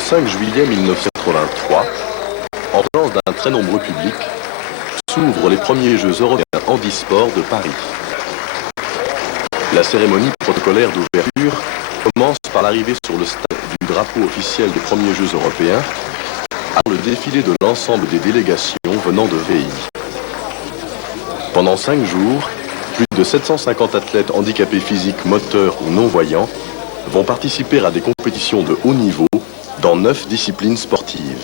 5 juillet 1983, en présence d'un très nombreux public, s'ouvrent les premiers Jeux européens handisport de Paris. La cérémonie protocolaire d'ouverture commence par l'arrivée sur le stade du drapeau officiel des premiers Jeux européens, avant le défilé de l'ensemble des délégations venant de pays. Pendant 5 jours, plus de 750 athlètes handicapés physiques, moteurs ou non-voyants vont participer à des compétitions de haut niveau dans 9 disciplines sportives.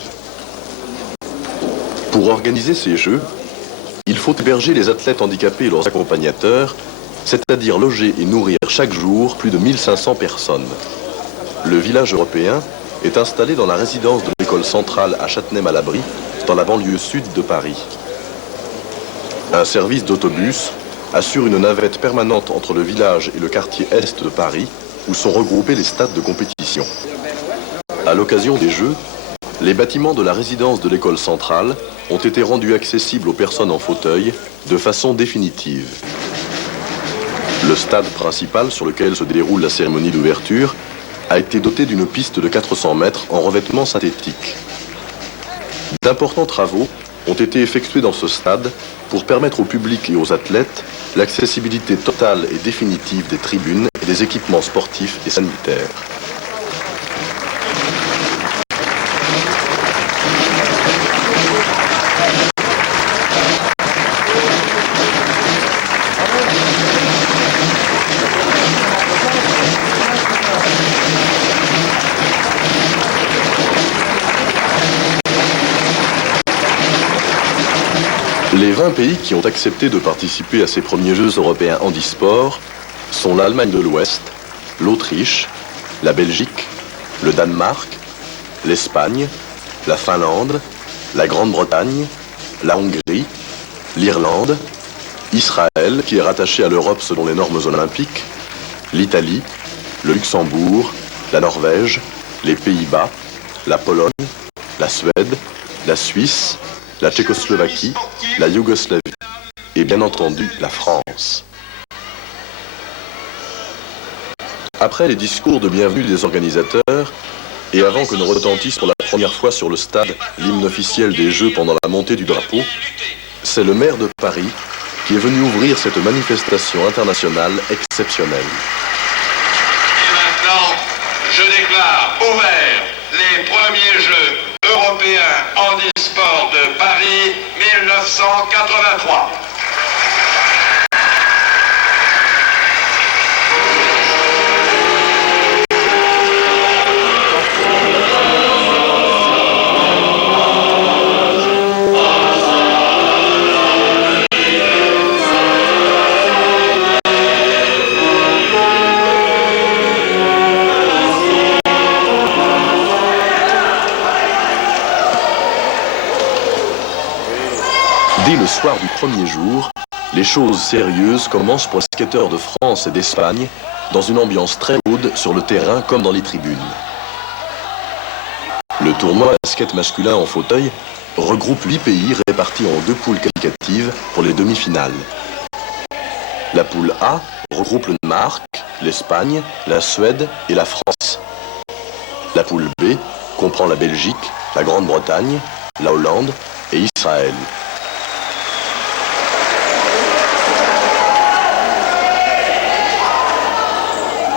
Pour organiser ces Jeux, il faut héberger les athlètes handicapés et leurs accompagnateurs, c'est-à-dire loger et nourrir chaque jour plus de 1500 personnes. Le village européen est installé dans la résidence de l'école centrale à Châtenay-Malabry, dans la banlieue sud de Paris. Un service d'autobus assure une navette permanente entre le village et le quartier est de Paris, où sont regroupés les stades de compétition. À l'occasion des Jeux, les bâtiments de la résidence de l'école centrale ont été rendus accessibles aux personnes en fauteuil de façon définitive. Le stade principal sur lequel se déroule la cérémonie d'ouverture a été doté d'une piste de 400 mètres en revêtement synthétique. D'importants travaux ont été effectués dans ce stade pour permettre au public et aux athlètes l'accessibilité totale et définitive des tribunes et des équipements sportifs et sanitaires. Les 20 pays qui ont accepté de participer à ces premiers Jeux européens handisport sont l'Allemagne de l'Ouest, l'Autriche, la Belgique, le Danemark, l'Espagne, la Finlande, la Grande-Bretagne, la Hongrie, l'Irlande, Israël, qui est rattaché à l'Europe selon les normes olympiques, l'Italie, le Luxembourg, la Norvège, les Pays-Bas, la Pologne, la Suède, la Suisse, la Tchécoslovaquie, la Yougoslavie et bien entendu la France. Après les discours de bienvenue des organisateurs, et avant que ne retentisse pour la première fois sur le stade l'hymne officiel des Jeux pendant la montée du drapeau, c'est le maire de Paris qui est venu ouvrir cette manifestation internationale exceptionnelle. Et maintenant, je déclare ouverts les premiers Jeux européens handisport de Paris 1983. Dès le soir du premier jour, les choses sérieuses commencent pour les skateurs de France et d'Espagne, dans une ambiance très chaude sur le terrain comme dans les tribunes. Le tournoi basket masculin en fauteuil regroupe 8 pays répartis en 2 poules qualificatives pour les demi-finales. La poule A regroupe le Danemark, l'Espagne, la Suède et la France. La poule B comprend la Belgique, la Grande-Bretagne, la Hollande et Israël.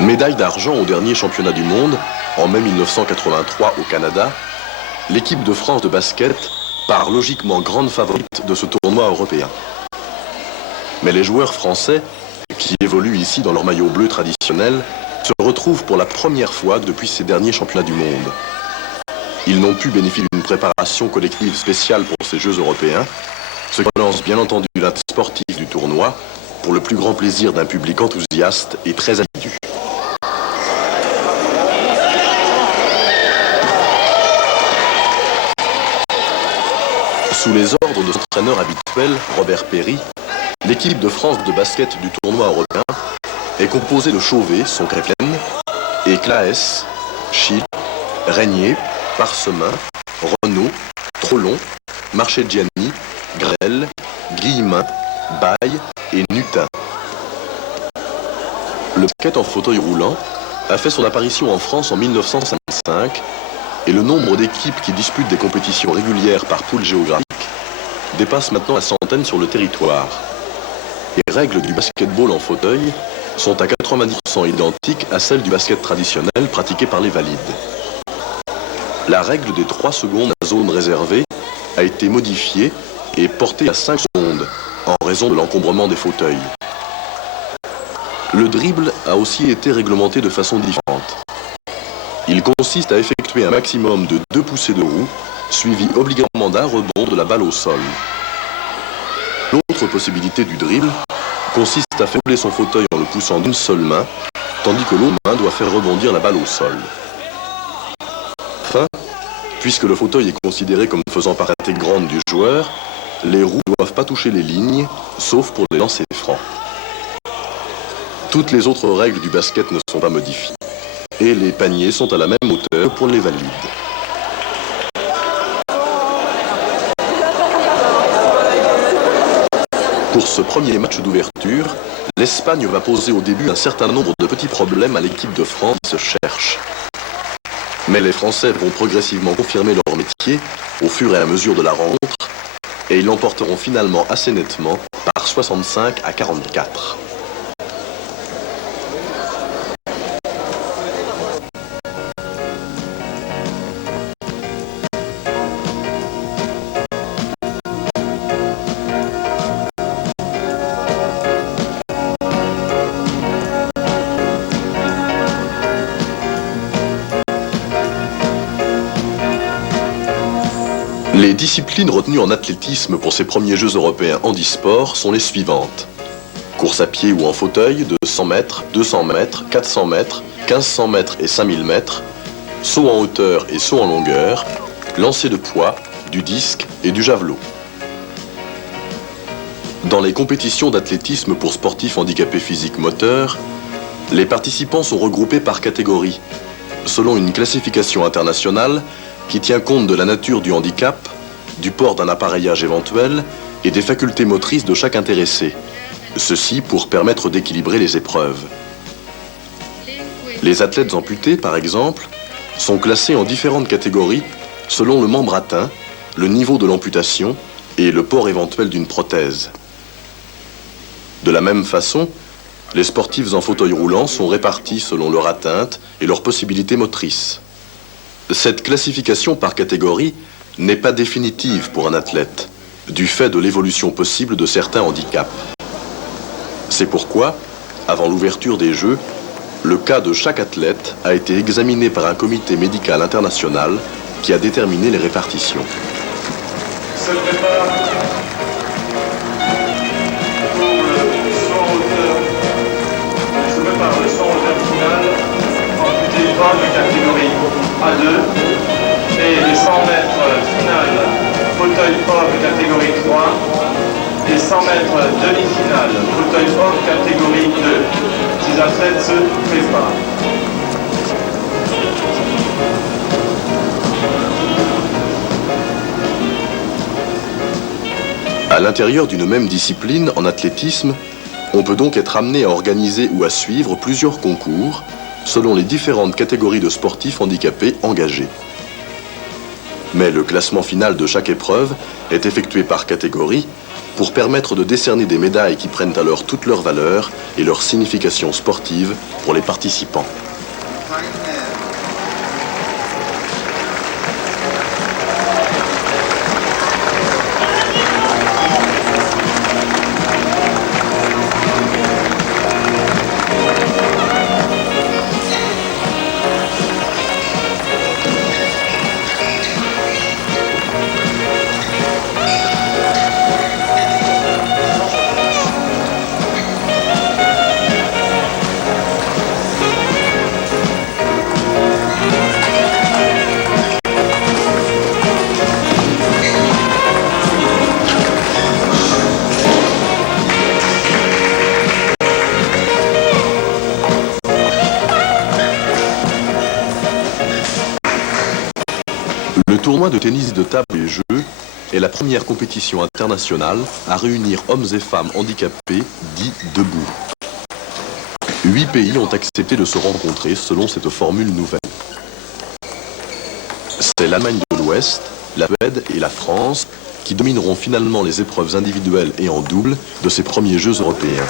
Médaille d'argent au dernier championnat du monde, en mai 1983 au Canada, l'équipe de France de basket part logiquement grande favorite de ce tournoi européen. Mais les joueurs français, qui évoluent ici dans leur maillot bleu traditionnel, se retrouvent pour la première fois depuis ces derniers championnats du monde. Ils n'ont pu bénéficier d'une préparation collective spéciale pour ces Jeux européens, ce qui relance bien entendu l'acte sportif du tournoi pour le plus grand plaisir d'un public enthousiaste et très assidu. Sous les ordres de son entraîneur habituel, Robert Perry, l'équipe de France de basket du tournoi européen est composée de Chauvet, son Créplen, et Claes, Schill, Régnier, Parsemin, Renaud, Trollon, Marchegiani, Grelle, Guillemin, Baye et Nutin. Le basket en fauteuil roulant a fait son apparition en France en 1955 et le nombre d'équipes qui disputent des compétitions régulières par poule géographique dépasse maintenant la centaine sur le territoire. Les règles du basketball en fauteuil sont à 90% identiques à celles du basket traditionnel pratiqué par les valides. La règle des 3 secondes à zone réservée a été modifiée et portée à 5 secondes en raison de l'encombrement des fauteuils. Le dribble a aussi été réglementé de façon différente. Il consiste à effectuer un maximum de 2 poussées de roue, suivies obligatoirement d'un rebond de la balle au sol. L'autre possibilité du dribble consiste à faire rouler son fauteuil en le poussant d'une seule main, tandis que l'autre main doit faire rebondir la balle au sol. Enfin, puisque le fauteuil est considéré comme faisant partie intégrante du joueur, les roues ne doivent pas toucher les lignes, sauf pour les lancers francs. Toutes les autres règles du basket ne sont pas modifiées, et les paniers sont à la même hauteur pour les valides. Pour ce premier match d'ouverture, l'Espagne va poser au début un certain nombre de petits problèmes à l'équipe de France qui se cherche. Mais les Français vont progressivement confirmer leur métier au fur et à mesure de la rencontre, et ils l'emporteront finalement assez nettement par 65 à 44. Les disciplines retenues en athlétisme pour ces premiers Jeux européens handisport sont les suivantes. Course à pied ou en fauteuil de 100 mètres, 200 mètres, 400 mètres, 1500 mètres et 5000 mètres, saut en hauteur et saut en longueur, lancer de poids, du disque et du javelot. Dans les compétitions d'athlétisme pour sportifs handicapés physiques moteurs, les participants sont regroupés par catégorie, selon une classification internationale qui tient compte de la nature du handicap, du port d'un appareillage éventuel et des facultés motrices de chaque intéressé. Ceci pour permettre d'équilibrer les épreuves. Les athlètes amputés, par exemple, sont classés en différentes catégories selon le membre atteint, le niveau de l'amputation et le port éventuel d'une prothèse. De la même façon, les sportifs en fauteuil roulant sont répartis selon leur atteinte et leurs possibilités motrices. Cette classification par catégorie n'est pas définitive pour un athlète, du fait de l'évolution possible de certains handicaps. C'est pourquoi, avant l'ouverture des Jeux, le cas de chaque athlète a été examiné par un comité médical international qui a déterminé les répartitions. Se prépare pour le saut en hauteur. Se prépare le saut en hauteur final, amputé homme de catégorie A2 et les 100 mètres finale fauteuil homme catégorie 3 et 100 mètres demi-finale fauteuil homme catégorie 2. Ces athlètes se préparent. À l'intérieur d'une même discipline, en athlétisme, on peut donc être amené à organiser ou à suivre plusieurs concours selon les différentes catégories de sportifs handicapés engagés. Mais le classement final de chaque épreuve est effectué par catégorie pour permettre de décerner des médailles qui prennent alors toute leur valeur et leur signification sportive pour les participants. Le tournoi de tennis de table des Jeux est la première compétition internationale à réunir hommes et femmes handicapés dits debout. 8 pays ont accepté de se rencontrer selon cette formule nouvelle. C'est l'Allemagne de l'Ouest, la Suède et la France qui domineront finalement les épreuves individuelles et en double de ces premiers Jeux européens.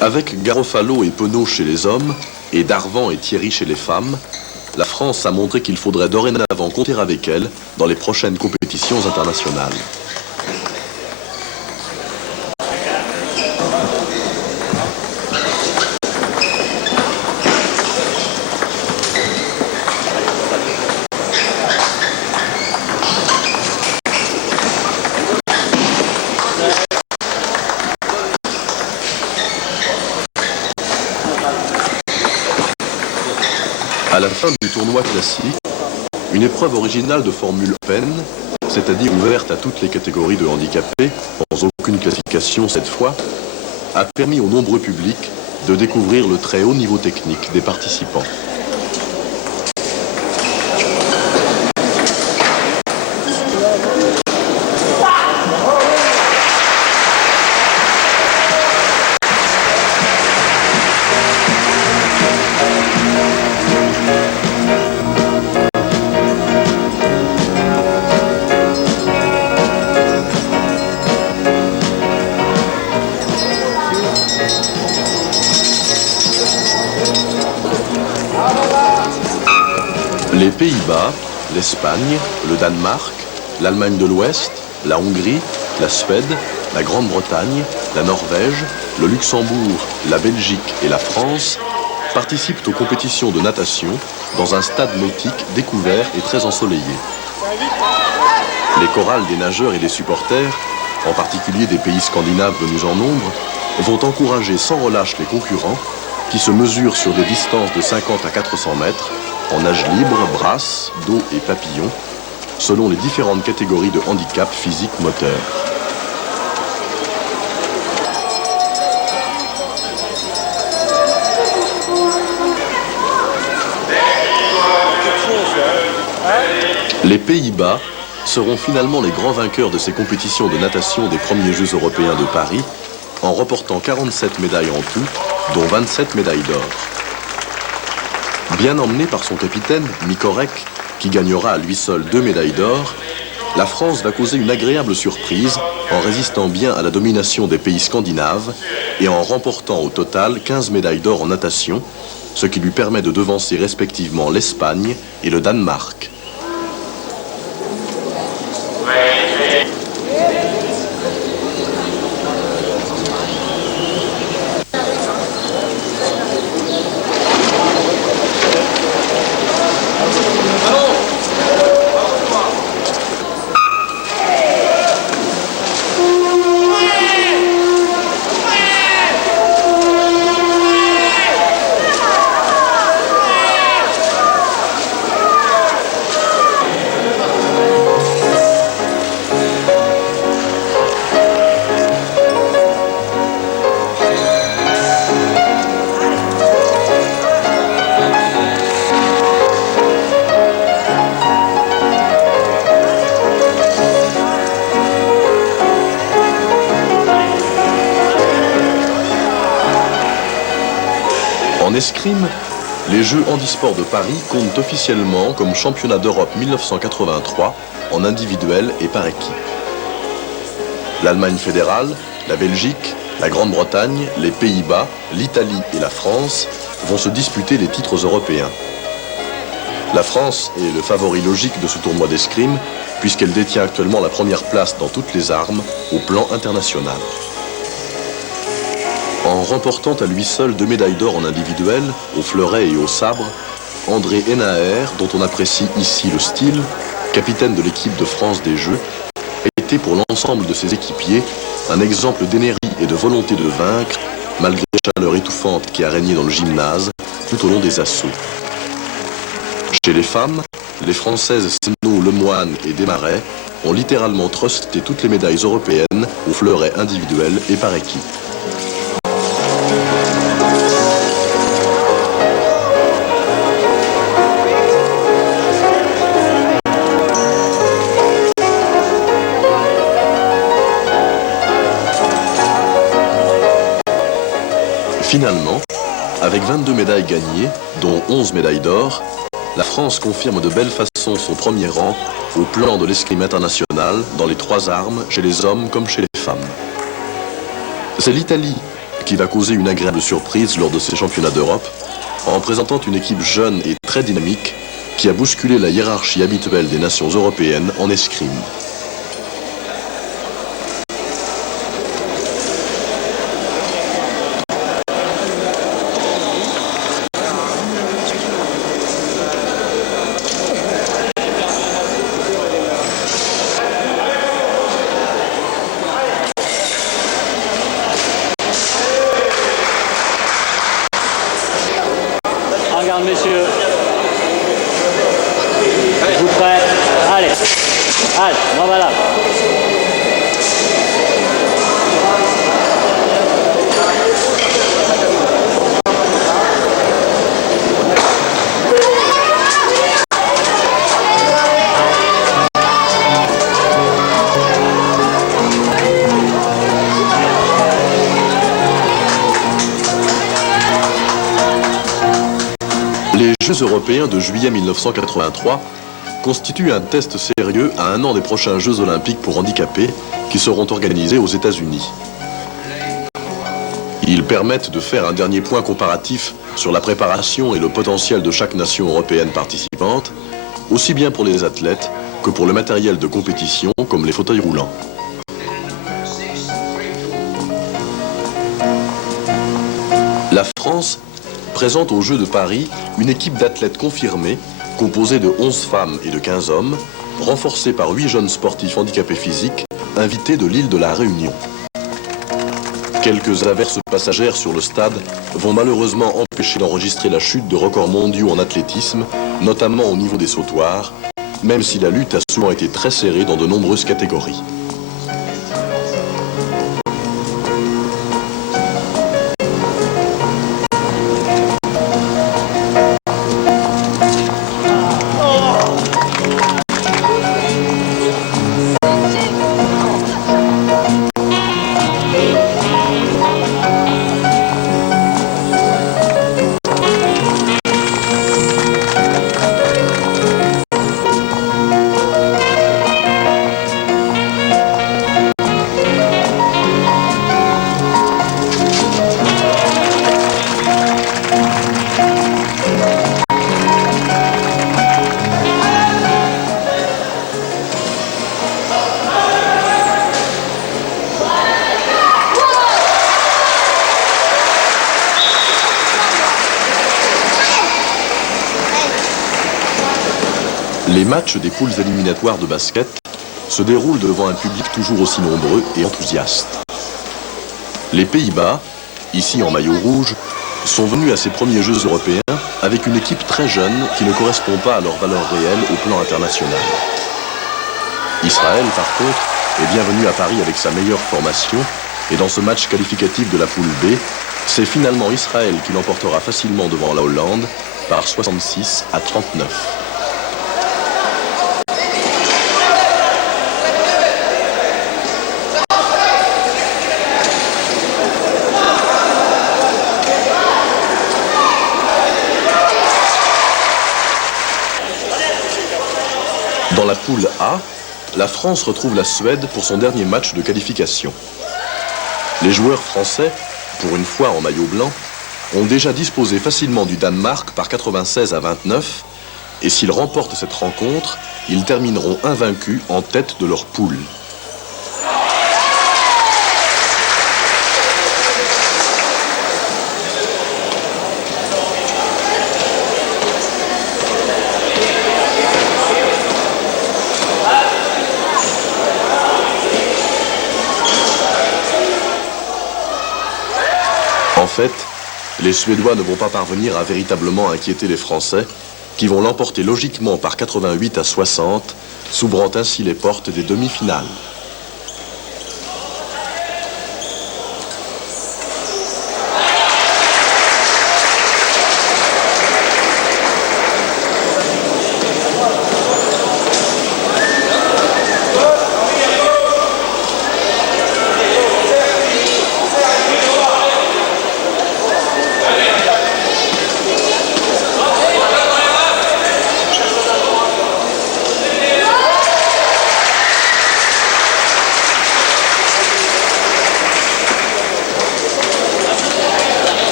Avec Garofalo et Penaud chez les hommes, et Darvan et Thierry chez les femmes, la France a montré qu'il faudrait dorénavant compter avec elle dans les prochaines compétitions internationales. À la fin du tournoi classique, une épreuve originale de formule open, c'est-à-dire ouverte à toutes les catégories de handicapés, sans aucune classification cette fois, a permis au nombreux public de découvrir le très haut niveau technique des participants. Les Pays-Bas, l'Espagne, le Danemark, l'Allemagne de l'Ouest, la Hongrie, la Suède, la Grande-Bretagne, la Norvège, le Luxembourg, la Belgique et la France participent aux compétitions de natation dans un stade nautique découvert et très ensoleillé. Les chorales des nageurs et des supporters, en particulier des pays scandinaves venus en nombre, vont encourager sans relâche les concurrents qui se mesurent sur des distances de 50 à 400 mètres en nage libre, brasse, dos et papillon, selon les différentes catégories de handicap physique-moteur. Les Pays-Bas seront finalement les grands vainqueurs de ces compétitions de natation des premiers Jeux européens de Paris, en remportant 47 médailles en tout, dont 27 médailles d'or. Bien emmené par son capitaine, Mikorek, qui gagnera à lui seul 2 médailles d'or, la France va causer une agréable surprise en résistant bien à la domination des pays scandinaves et en remportant au total 15 médailles d'or en natation, ce qui lui permet de devancer respectivement l'Espagne et le Danemark. En escrime, les Jeux handisport de Paris comptent officiellement comme championnat d'Europe 1983 en individuel et par équipe. L'Allemagne fédérale, la Belgique, la Grande-Bretagne, les Pays-Bas, l'Italie et la France vont se disputer les titres européens. La France est le favori logique de ce tournoi d'escrime puisqu'elle détient actuellement la première place dans toutes les armes au plan international. En remportant à lui seul 2 médailles d'or en individuel, au fleuret et au sabre, André Henaer, dont on apprécie ici le style, capitaine de l'équipe de France des Jeux, a été pour l'ensemble de ses équipiers un exemple d'énergie et de volonté de vaincre, malgré la chaleur étouffante qui a régné dans le gymnase tout au long des assauts. Chez les femmes, les Françaises Senot, Lemoine et Desmarais ont littéralement trusté toutes les médailles européennes au fleuret individuel et par équipe. Finalement, avec 22 médailles gagnées, dont 11 médailles d'or, la France confirme de belle façon son premier rang au plan de l'escrime international dans les 3 armes, chez les hommes comme chez les femmes. C'est l'Italie qui va causer une agréable surprise lors de ces championnats d'Europe en présentant une équipe jeune et très dynamique qui a bousculé la hiérarchie habituelle des nations européennes en escrime. Regarde, messieurs. Vous prêts? Allez. Allez, on va là. Les Jeux européens de juillet 1983 constituent un test sérieux à 1 an des prochains Jeux olympiques pour handicapés qui seront organisés aux États-Unis. Ils permettent de faire un dernier point comparatif sur la préparation et le potentiel de chaque nation européenne participante, aussi bien pour les athlètes que pour le matériel de compétition comme les fauteuils roulants. La France présente aux Jeux de Paris une équipe d'athlètes confirmés, composée de 11 femmes et de 15 hommes, renforcée par 8 jeunes sportifs handicapés physiques, invités de l'île de la Réunion. Quelques averses passagères sur le stade vont malheureusement empêcher d'enregistrer la chute de records mondiaux en athlétisme, notamment au niveau des sautoirs, même si la lutte a souvent été très serrée dans de nombreuses catégories. Les matchs des poules éliminatoires de basket se déroulent devant un public toujours aussi nombreux et enthousiaste. Les Pays-Bas, ici en maillot rouge, sont venus à ces premiers Jeux européens avec une équipe très jeune qui ne correspond pas à leur valeur réelle au plan international. Israël, par contre, est bienvenu à Paris avec sa meilleure formation et dans ce match qualificatif de la poule B, c'est finalement Israël qui l'emportera facilement devant la Hollande par 66-39. Dans la poule A, la France retrouve la Suède pour son dernier match de qualification. Les joueurs français, pour une fois en maillot blanc, ont déjà disposé facilement du Danemark par 96-29 et s'ils remportent cette rencontre, ils termineront invaincus en tête de leur poule. En fait, les Suédois ne vont pas parvenir à véritablement inquiéter les Français, qui vont l'emporter logiquement par 88-60, s'ouvrant ainsi les portes des demi-finales.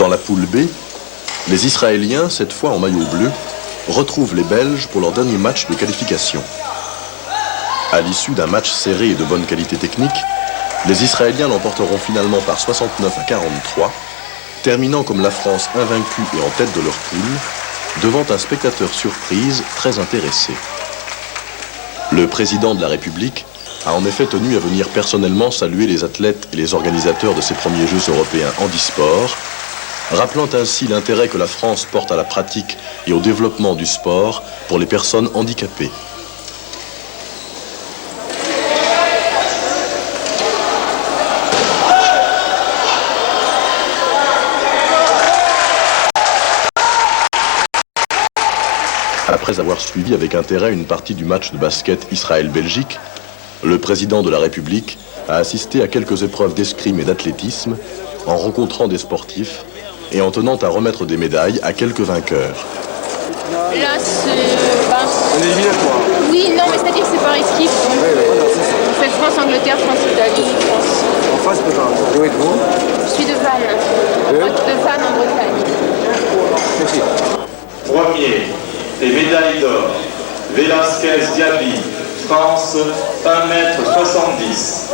Dans la poule B, les Israéliens, cette fois en maillot bleu, retrouvent les Belges pour leur dernier match de qualification. À l'issue d'un match serré et de bonne qualité technique, les Israéliens l'emporteront finalement par 69-43, terminant comme la France invaincue et en tête de leur poule, devant un spectateur surprise très intéressé. Le président de la République a en effet tenu à venir personnellement saluer les athlètes et les organisateurs de ces premiers Jeux européens handisport, rappelant ainsi l'intérêt que la France porte à la pratique et au développement du sport pour les personnes handicapées. Après avoir suivi avec intérêt une partie du match de basket Israël-Belgique, le président de la République a assisté à quelques épreuves d'escrime et d'athlétisme en rencontrant des sportifs et en tenant à remettre des médailles à quelques vainqueurs. Là, c'est... On est éliminatoire. Oui, non, mais c'est-à-dire que c'est par équipe. Donc, on fait France-Angleterre, France-Italie, France. En face de Vannes. Où êtes-vous? Je suis de Vannes. De Vannes en Bretagne. Merci. Premier, les médailles d'or. Velasquez Diaby, France, 1m70.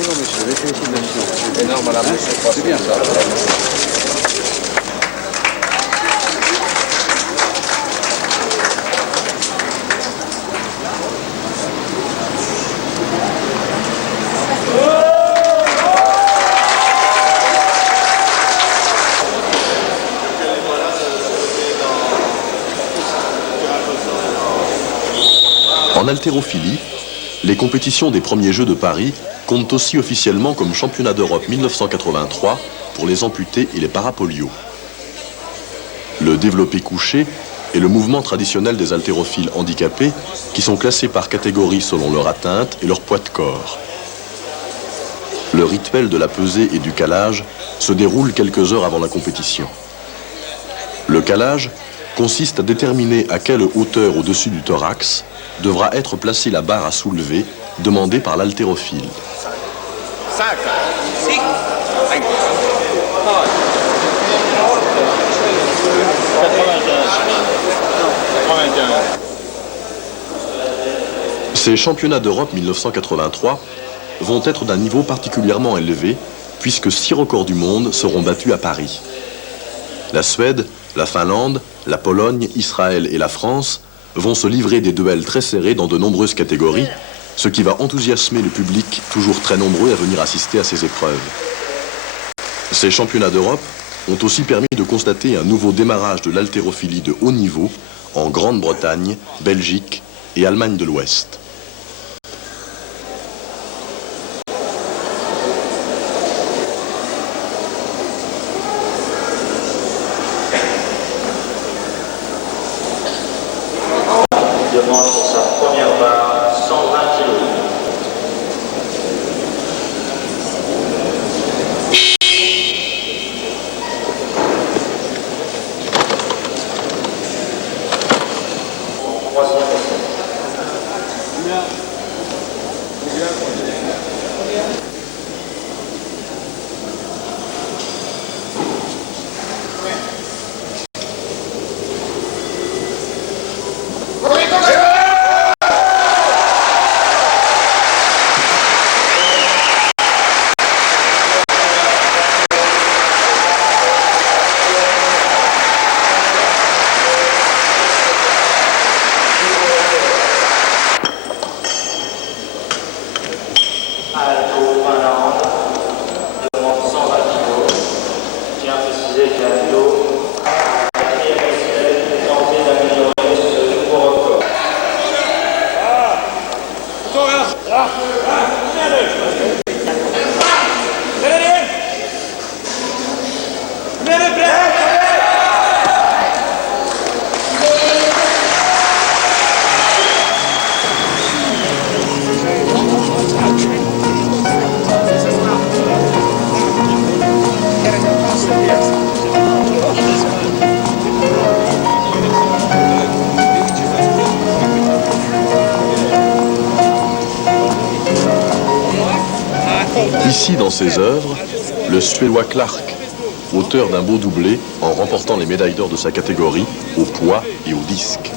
Non, mais je vais faire une nation. C'est énorme à la bouche, je crois. C'est bien ça. En haltérophilie, les compétitions des premiers Jeux de Paris comptent aussi officiellement comme championnat d'Europe 1983 pour les amputés et les parapolios. Le développé couché est le mouvement traditionnel des haltérophiles handicapés qui sont classés par catégorie selon leur atteinte et leur poids de corps. Le rituel de la pesée et du calage se déroule quelques heures avant la compétition. Le calage consiste à déterminer à quelle hauteur au-dessus du thorax devra être placée la barre à soulever demandée par l'haltérophile. 5, 6, 5. Ces championnats d'Europe 1983 vont être d'un niveau particulièrement élevé puisque 6 records du monde seront battus à Paris. La Suède, la Finlande, la Pologne, Israël et la France vont se livrer des duels très serrés dans de nombreuses catégories, ce qui va enthousiasmer le public toujours très nombreux à venir assister à ces épreuves. Ces championnats d'Europe ont aussi permis de constater un nouveau démarrage de l'haltérophilie de haut niveau en Grande-Bretagne, Belgique et Allemagne de l'Ouest. Demande pour sa première barre 120 kg. Ici, dans ses œuvres, le Suédois Clark, auteur d'un beau doublé en remportant les médailles d'or de sa catégorie au poids et au disque.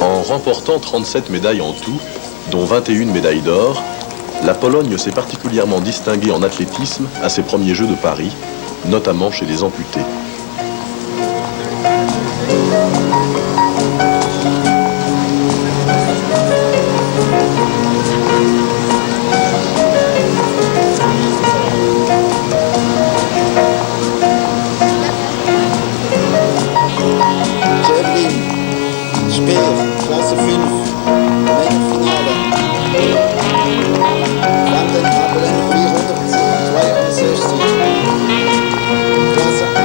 En remportant 37 médailles en tout, dont 21 médailles d'or, la Pologne s'est particulièrement distinguée en athlétisme à ses premiers Jeux de Paris, notamment chez les amputés. Klasse 5, Männerfinale. Landen Abelen 462. Klasse A3.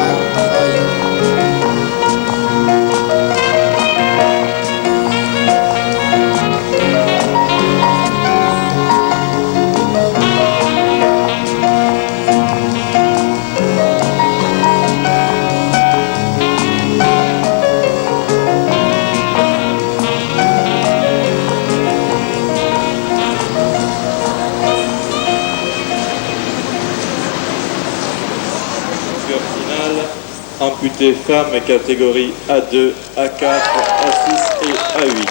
Amputé femmes catégorie A2, A4, A6 et A8.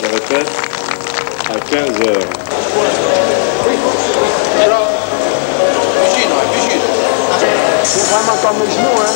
Je répète, à 15 heures. C'est vraiment comme le genou, hein.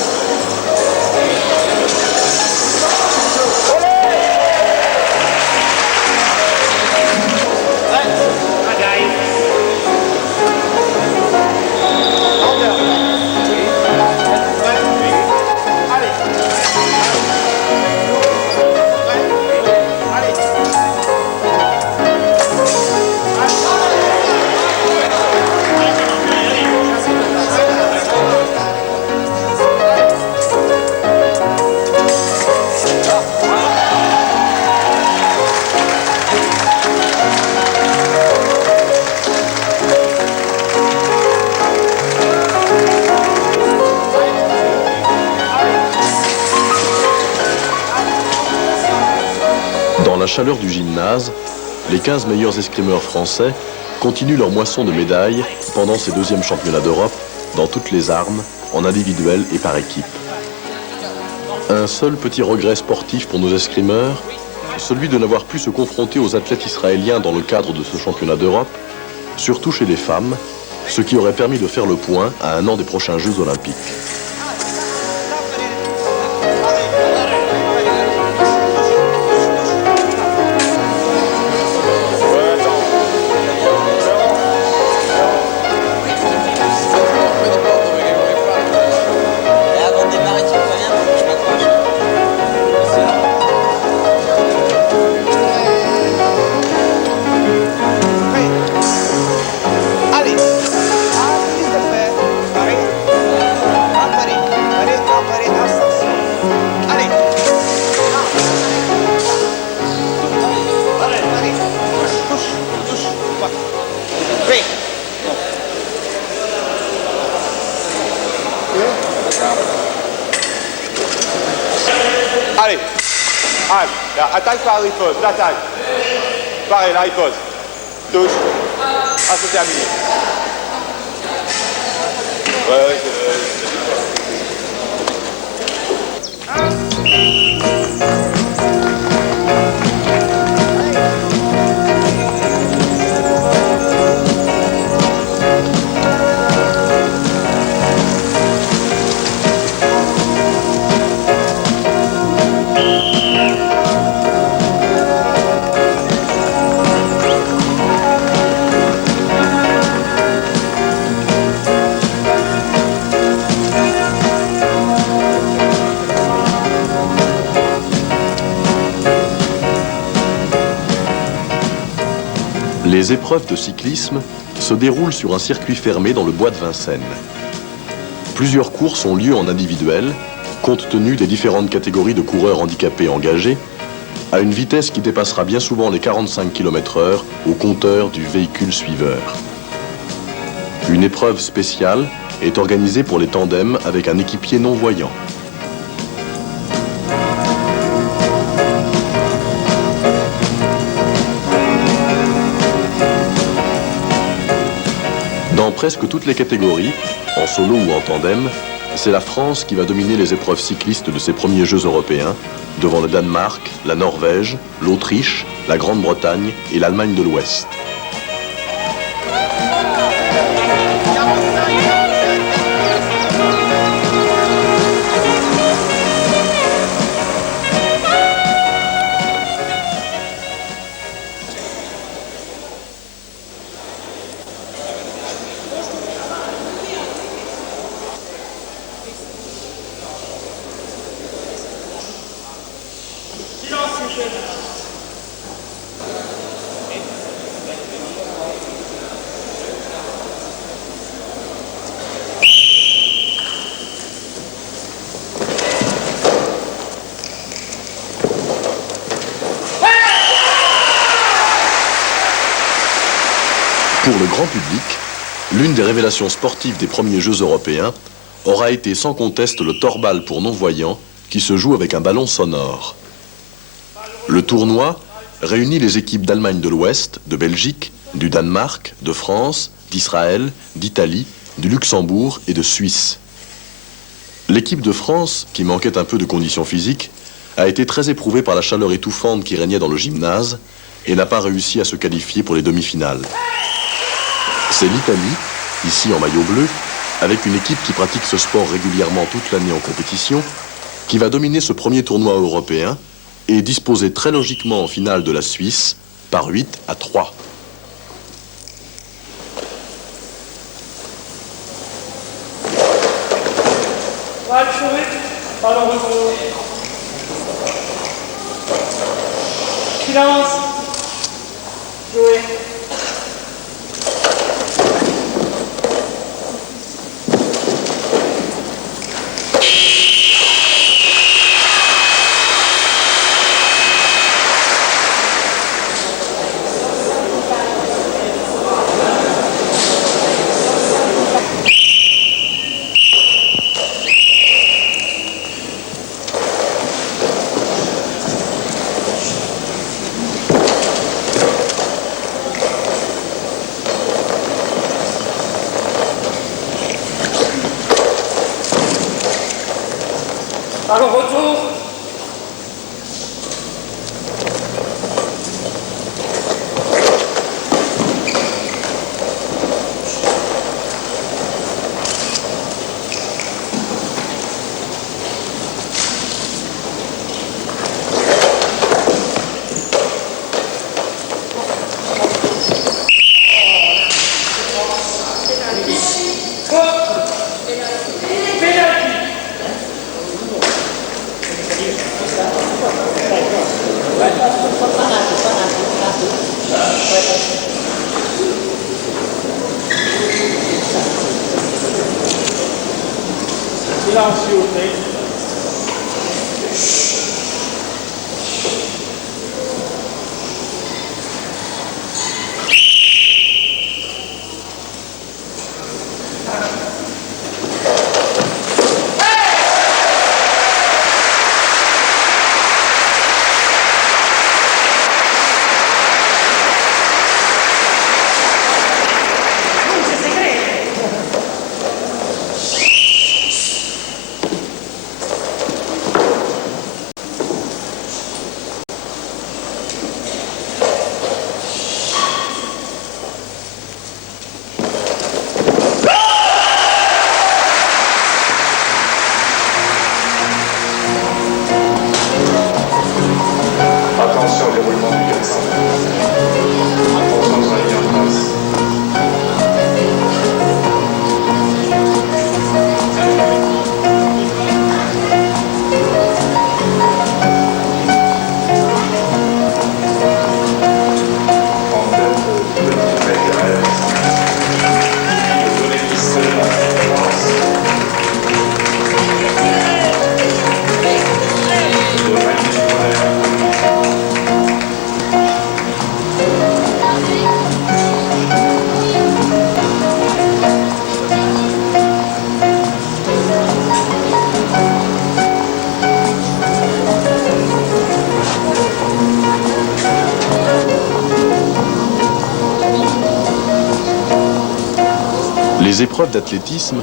Dans la chaleur du gymnase, les 15 meilleurs escrimeurs français continuent leur moisson de médailles pendant ces deuxièmes championnats d'Europe dans toutes les armes, en individuel et par équipe. Un seul petit regret sportif pour nos escrimeurs, celui de n'avoir pu se confronter aux athlètes israéliens dans le cadre de ce championnat d'Europe, surtout chez les femmes, ce qui aurait permis de faire le point à un an des prochains Jeux olympiques. Allez, allez, là, attaque par riposte, l'attaque. Pareil, la riposte. Touche. Ah, c'est terminé. Ouais, Les épreuves de cyclisme se déroulent sur un circuit fermé dans le bois de Vincennes. Plusieurs courses ont lieu en individuel, compte tenu des différentes catégories de coureurs handicapés engagés, à une vitesse qui dépassera bien souvent les 45 km/h au compteur du véhicule suiveur. Une épreuve spéciale est organisée pour les tandems avec un équipier non-voyant. Dans presque toutes les catégories, en solo ou en tandem, c'est la France qui va dominer les épreuves cyclistes de ces premiers Jeux européens, devant le Danemark, la Norvège, l'Autriche, la Grande-Bretagne et l'Allemagne de l'Ouest. Pour le grand public, l'une des révélations sportives des premiers Jeux européens aura été sans conteste le torbal pour non-voyants qui se joue avec un ballon sonore. Le tournoi réunit les équipes d'Allemagne de l'Ouest, de Belgique, du Danemark, de France, d'Israël, d'Italie, du Luxembourg et de Suisse. L'équipe de France, qui manquait un peu de conditions physiques, a été très éprouvée par la chaleur étouffante qui régnait dans le gymnase et n'a pas réussi à se qualifier pour les demi-finales. C'est l'Italie, ici en maillot bleu, avec une équipe qui pratique ce sport régulièrement toute l'année en compétition, qui va dominer ce premier tournoi européen et disposer très logiquement en finale de la Suisse par 8-3. Silence. Jouer. Alors retour. Silence, s'il vous plaît. Les épreuves d'athlétisme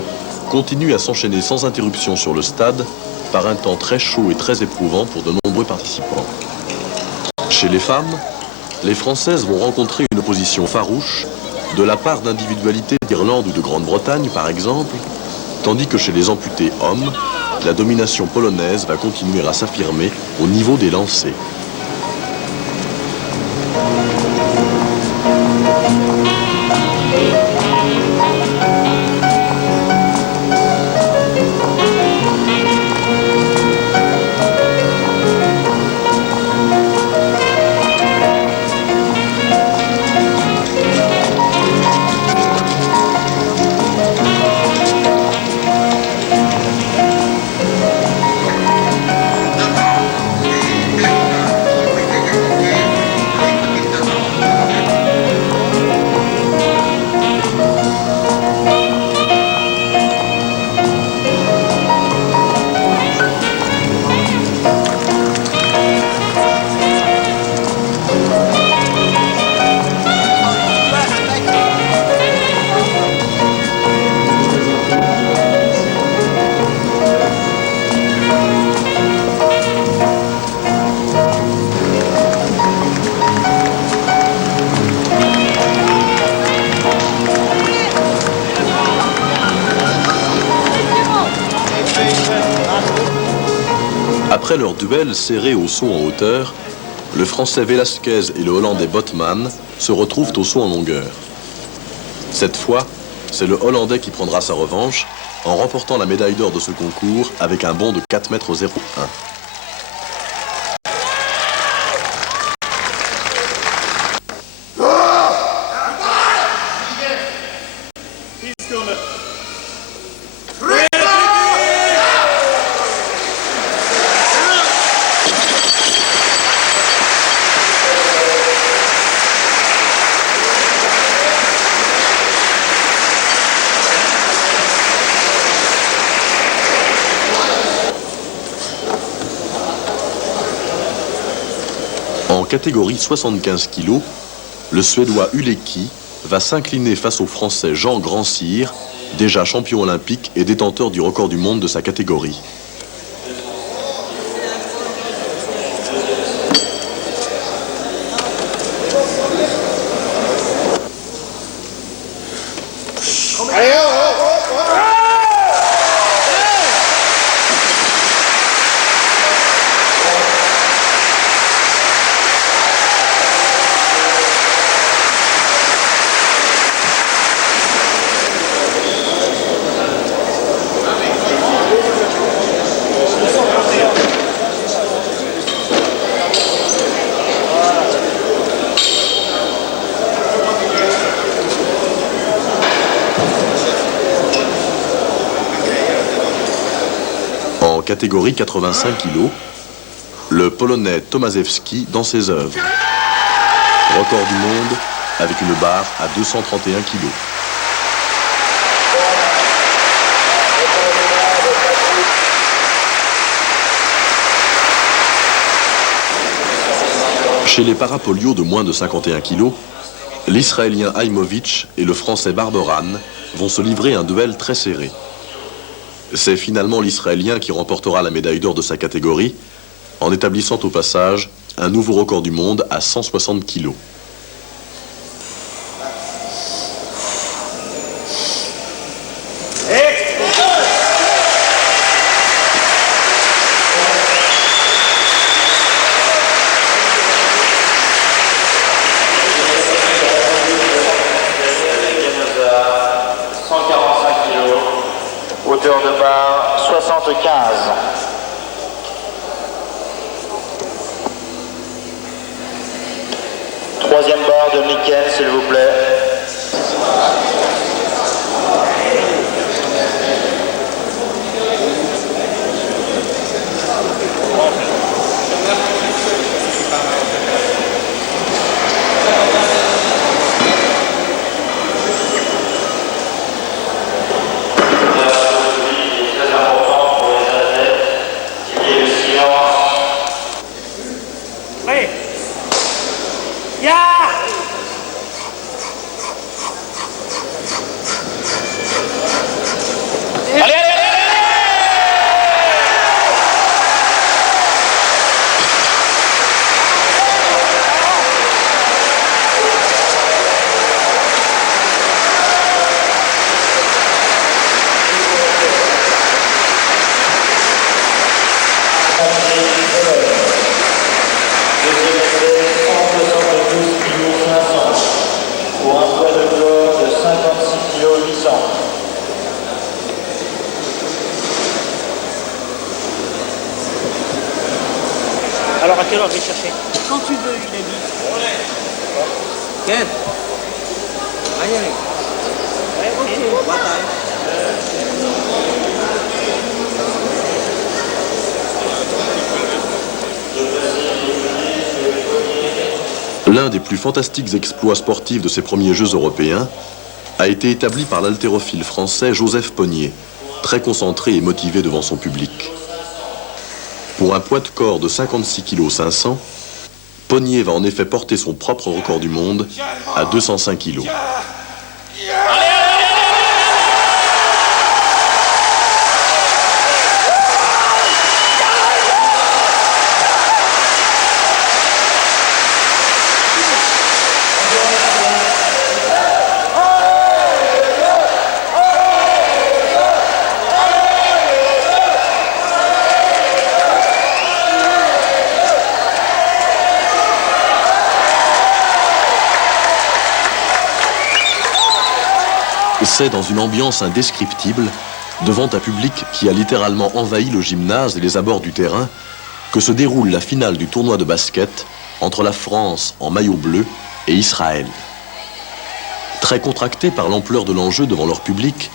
continuent à s'enchaîner sans interruption sur le stade par un temps très chaud et très éprouvant pour de nombreux participants. Chez les femmes, les Françaises vont rencontrer une opposition farouche de la part d'individualités d'Irlande ou de Grande-Bretagne par exemple, tandis que chez les amputés hommes, la domination polonaise va continuer à s'affirmer au niveau des lancers. Après leur duel serré au saut en hauteur, le Français Velasquez et le Hollandais Botman se retrouvent au saut en longueur. Cette fois, c'est le Hollandais qui prendra sa revanche en remportant la médaille d'or de ce concours avec un bond de 4,01 m. En catégorie 75 kg, le Suédois Ulecki va s'incliner face au Français Jean Grandcir, déjà champion olympique et détenteur du record du monde de sa catégorie. En catégorie 85 kg, le Polonais Tomaszewski dans ses œuvres. Record du monde avec une barre à 231 kg. Chez les parapolios de moins de 51 kg, l'Israélien Haïmovic et le Français Barberan vont se livrer un duel très serré. C'est finalement l'Israélien qui remportera la médaille d'or de sa catégorie, en établissant au passage un nouveau record du monde à 160 kg. Hauteur de barre 75. Troisième barre de Miken, s'il vous plaît. quelle heure je vais chercher? Quand tu veux, il a dit. Ken, allez, allez. Ouais, ok. Bataille. L'un des plus fantastiques exploits sportifs de ces premiers Jeux européens a été établi par l'haltérophile français Joseph Pognier, très concentré et motivé devant son public. Pour un poids de corps de 56 kg 500, Pognier va en effet porter son propre record du monde à 205 kg. C'est dans une ambiance indescriptible, devant un public qui a littéralement envahi le gymnase et les abords du terrain, que se déroule la finale du tournoi de basket entre la France en maillot bleu et Israël. Très contractés par l'ampleur de l'enjeu devant leur public,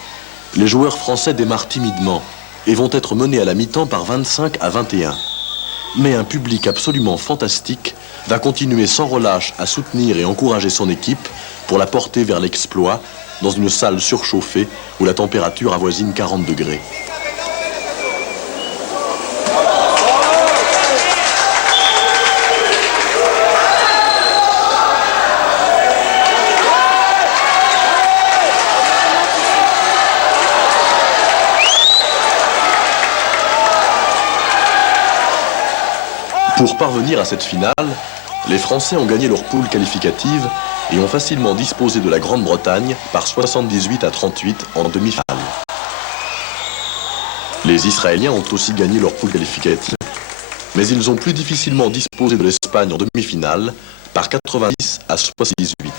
les joueurs français démarrent timidement et vont être menés à la mi-temps par 25 à 21. Mais un public absolument fantastique va continuer sans relâche à soutenir et encourager son équipe pour la porter vers l'exploit dans une salle surchauffée où la température avoisine 40 degrés. Pour parvenir à cette finale, les Français ont gagné leur poule qualificative et ont facilement disposé de la Grande-Bretagne par 78 à 38 en demi-finale. Les Israéliens ont aussi gagné leur poule qualificative, mais ils ont plus difficilement disposé de l'Espagne en demi-finale par 90 à 78.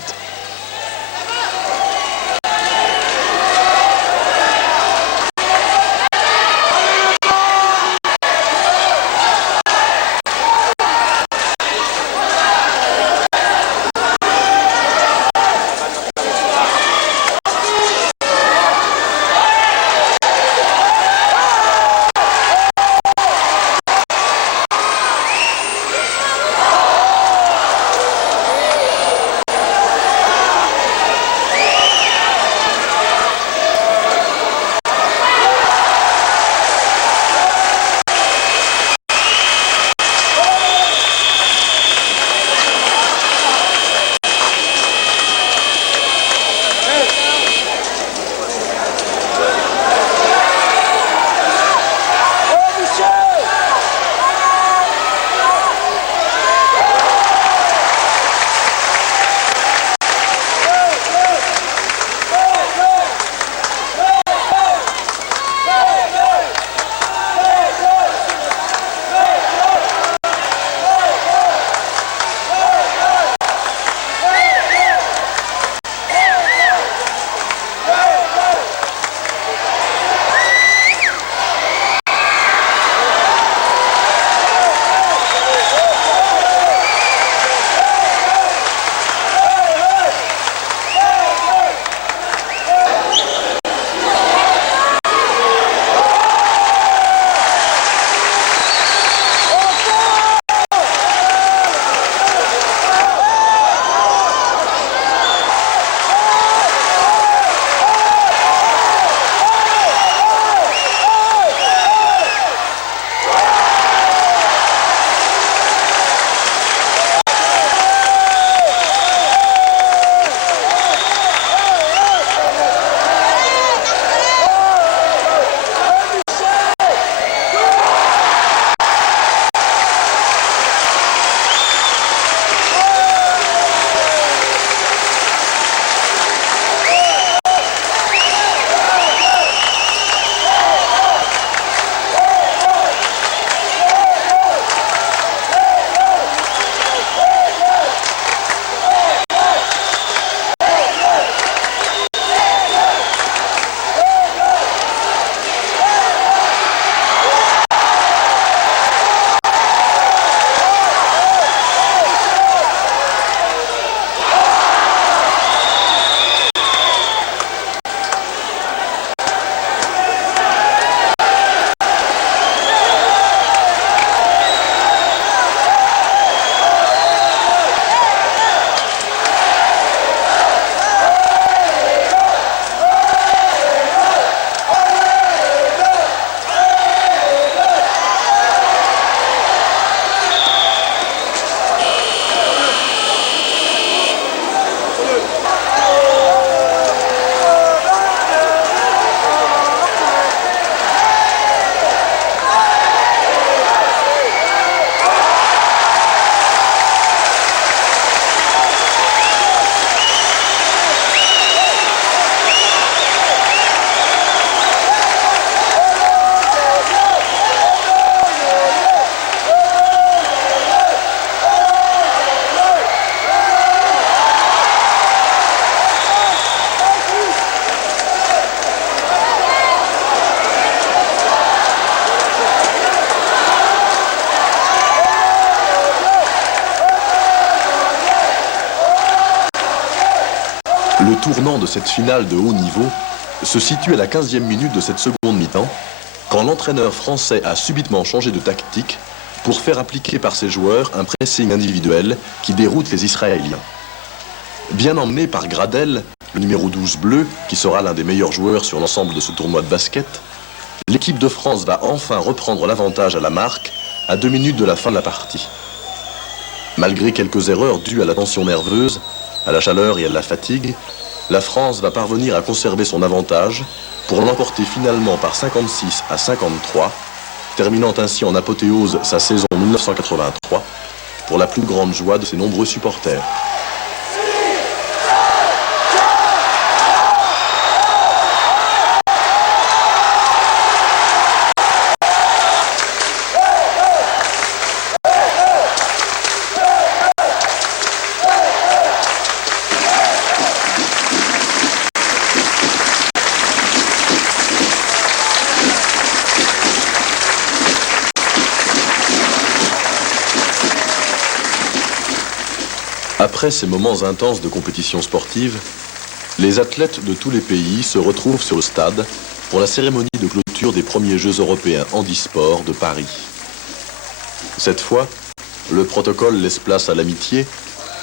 tournant de cette finale de haut niveau se situe à la 15e minute de cette seconde mi-temps, quand l'entraîneur français a subitement changé de tactique pour faire appliquer par ses joueurs un pressing individuel qui déroute les Israéliens. Bien emmené par Gradel, le numéro 12 bleu, qui sera l'un des meilleurs joueurs sur l'ensemble de ce tournoi de basket, l'équipe de France va enfin reprendre l'avantage à la marque à 2 minutes de la fin de la partie. Malgré quelques erreurs dues à la tension nerveuse, à la chaleur et à la fatigue, la France va parvenir à conserver son avantage pour l'emporter finalement par 56 à 53, terminant ainsi en apothéose sa saison 1983 pour la plus grande joie de ses nombreux supporters. Après ces moments intenses de compétition sportive, les athlètes de tous les pays se retrouvent sur le stade pour la cérémonie de clôture des premiers Jeux européens handisport de Paris. Cette fois, le protocole laisse place à l'amitié,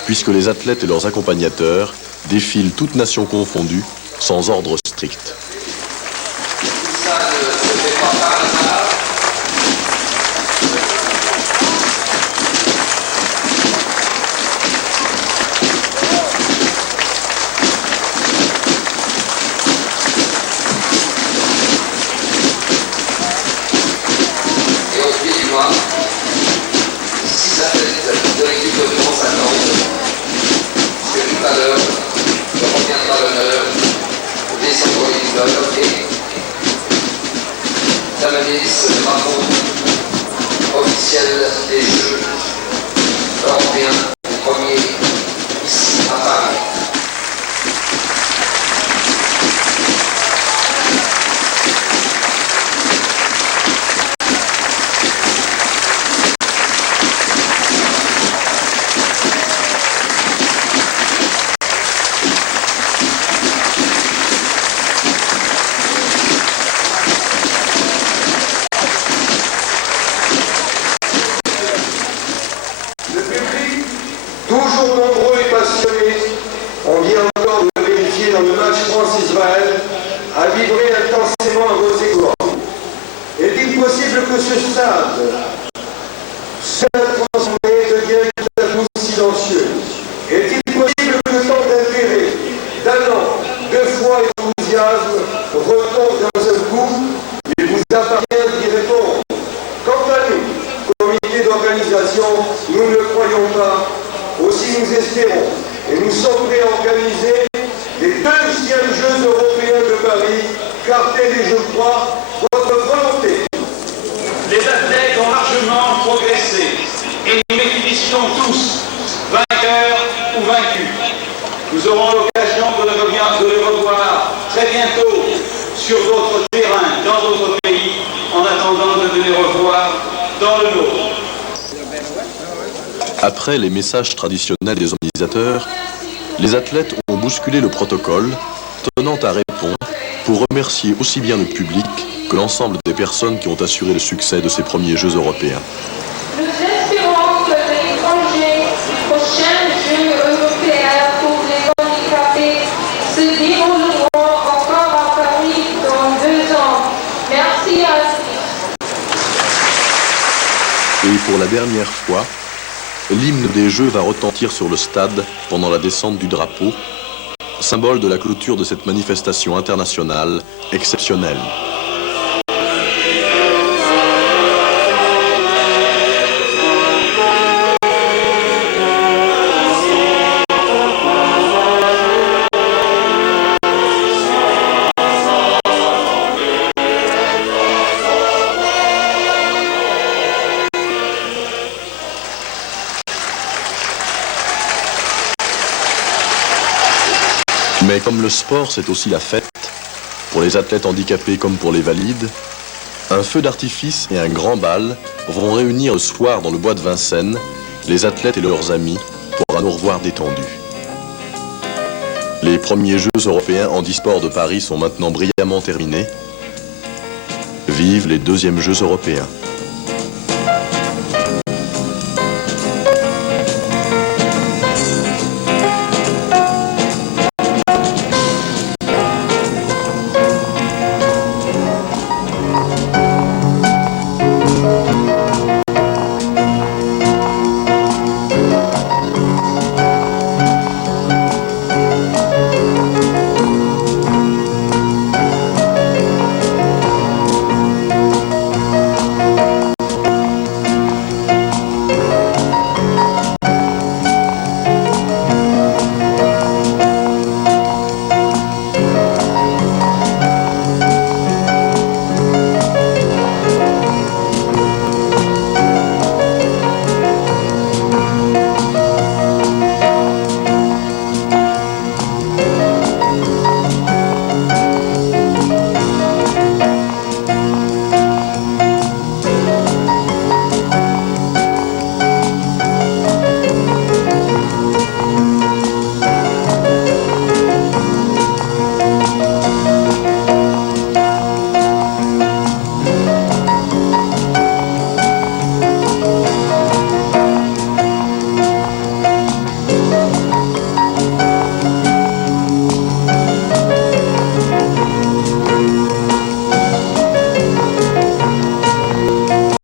puisque les athlètes et leurs accompagnateurs défilent toutes nations confondues, sans ordre strict. Des Jeux européens, les premiers ici à Paris. Toujours nombreux et passionnés, on vient encore de le vérifier dans le match France-Israël, a vibré intensément à vos écrans. Est-il possible que ce stade, seul transformé, devienne tout à coup silencieux? Est-il possible que tant d'intérêt, d'allant, de foi et d'enthousiasme retombe d'un seul coup? Il vous appartient d'y répondre. Quant à nous, comité d'organisation, nous ne le croyons pas. Aussi nous espérons et nous sommes prêts à organiser les deuxièmes Jeux européens de Paris, car telle est, je crois, votre volonté. Les athlètes ont largement progressé et nous les félicitons tous, vainqueurs ou vaincus. Nous aurons l'occasion de les revoir très bientôt sur d'autres terrains, dans d'autres pays, en attendant de les revoir dans le nôtre. Après les messages traditionnels des organisateurs, les athlètes ont bousculé le protocole, tenant à répondre pour remercier aussi bien le public que l'ensemble des personnes qui ont assuré le succès de ces premiers Jeux européens. Nous espérons que les projets du prochain Jeux européens pour les handicapés se dérouleront encore à Paris dans 2 ans. Merci à tous. Et pour la dernière fois, l'hymne des Jeux va retentir sur le stade pendant la descente du drapeau, symbole de la clôture de cette manifestation internationale exceptionnelle. Mais comme le sport, c'est aussi la fête, pour les athlètes handicapés comme pour les valides, un feu d'artifice et un grand bal vont réunir le soir dans le bois de Vincennes les athlètes et leurs amis pour un au revoir détendu. Les premiers Jeux européens handisport de Paris sont maintenant brillamment terminés. Vive les deuxièmes Jeux européens.